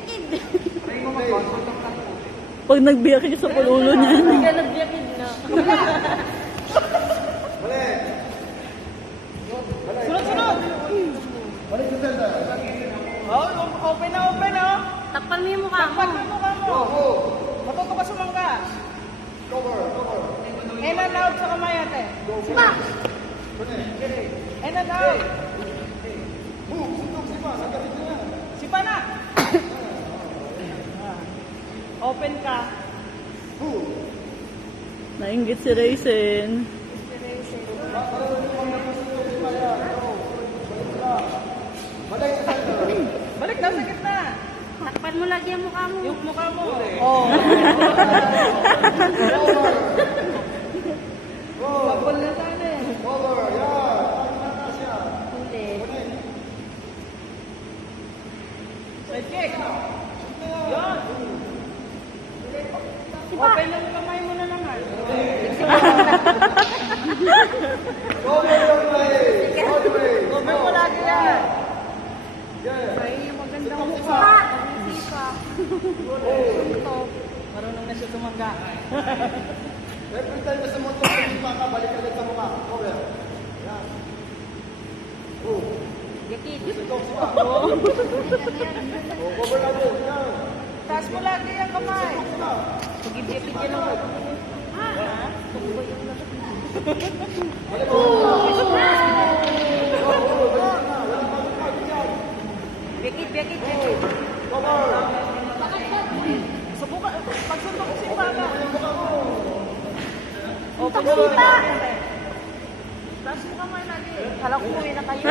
Biakid. Pag nagbiyak siya sa pululo niya. Hindi ka nagbiakid na. Sunod! Oh, open na, oh. Takpan mo yung mukha mo. Takpan mo yung mukha mo. Matuto ka sumangga. In and out sa kamay, ate. Sipa! In and out. Sipa na. Open ka. Nainggit si Raisin. Balik daw sa gitna. Takpan mo lagi ang mukha mo. Yung mukha mo. Oh. Kapal na tayo eh. Ulit. Side kick. Yan. Sipa! Open na yung kamay mo na naman. Open mo lagi yan. Ay, magandang mukha. Sipa! Sipa. Suntok. Marunong na siya tumangga. Every time na sa motor, pa ka, balik agad sa mukha. Over. Yan. Biakid. Over na po. Yan. Taas mo lagi ang kamay. Pag-ibigay ka naman. Biakid. Subukan. Pagsuntok ko si Papa. Open mo pa! Taas mo kamay lagi. Kala ko uwi na kayo.